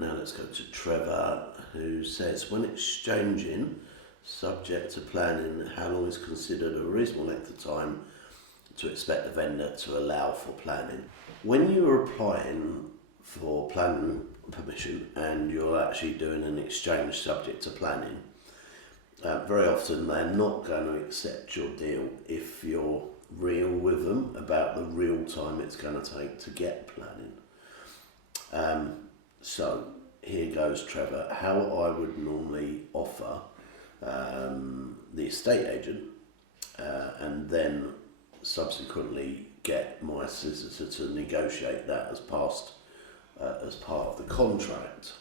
Now let's go to Trevor, who says, when exchanging subject to planning, how long is considered a reasonable length of time to expect the vendor to allow for planning? When you're applying for planning permission and you're actually doing an exchange subject to planning, very often they're not going to accept your deal if you're real with them about the real time it's going to take to get planning. So here goes, Trevor, how I would normally offer the estate agent and then subsequently get my solicitor to negotiate that as part of the contract.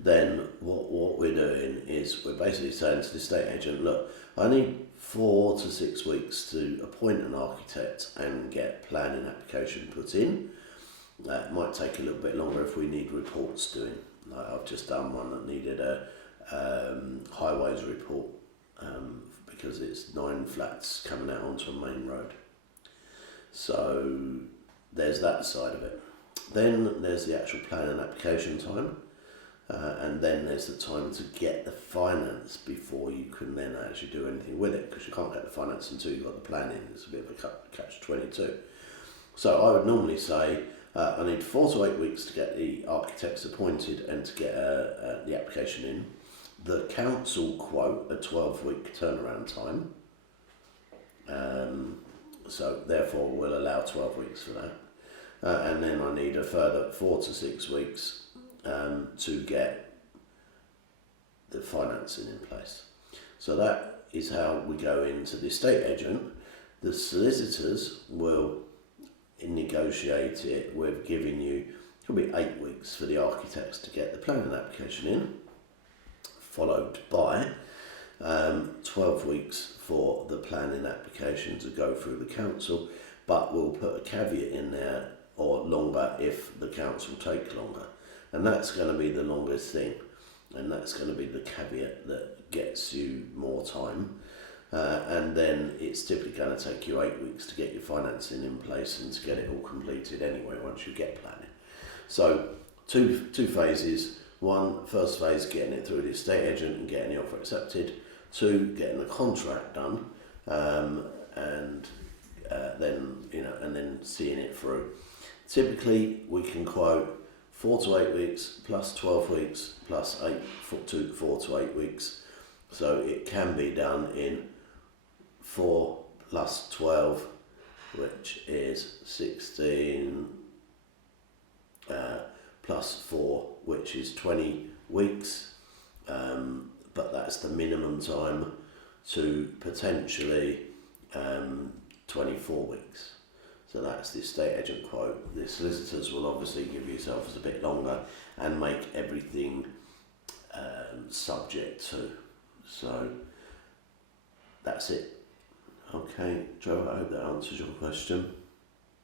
Then what we're doing is we're basically saying to the estate agent, look, I need 4 to 6 weeks to appoint an architect and get planning application put in. It might take a little bit longer if we need reports doing. Like I've just done one that needed a highways report because it's 9 flats coming out onto a main road. So there's that side of it. Then there's the actual planning application time. And then there's the time to get the finance before you can then actually do anything with it, because you can't get the finance until you've got the planning. It's a bit of a catch-22. So I would normally say I need 4 to 8 weeks to get the architects appointed and to get the application in. The council quote a 12-week turnaround time. So therefore we'll allow 12 weeks for that. And then I need a further 4 to 6 weeks to get the financing in place. So that is how we go into the estate agent. The solicitors will negotiate it with giving you, it'll be 8 weeks for the architects to get the planning application in, followed by 12 weeks for the planning application to go through the council, but we'll put a caveat in there, or longer if the council take longer. And that's going to be the longest thing, and that's going to be the caveat that gets you more time. And then it's typically going to take you 8 weeks to get your financing in place and to get it all completed anyway once you get planning. So two phases. One, first phase, getting it through the estate agent and getting the offer accepted. 2, getting the contract done, and then seeing it through. Typically, we can quote 4 to 8 weeks plus 12 weeks plus 4 to 8 weeks. So it can be done in 4 plus 12, which is 16, plus 4, which is 20 weeks. But that's the minimum time to potentially 24 weeks. So that's the estate agent quote. The solicitors will obviously give yourselves a bit longer and make everything subject to. So that's it. Okay, Joe, I hope that answers your question.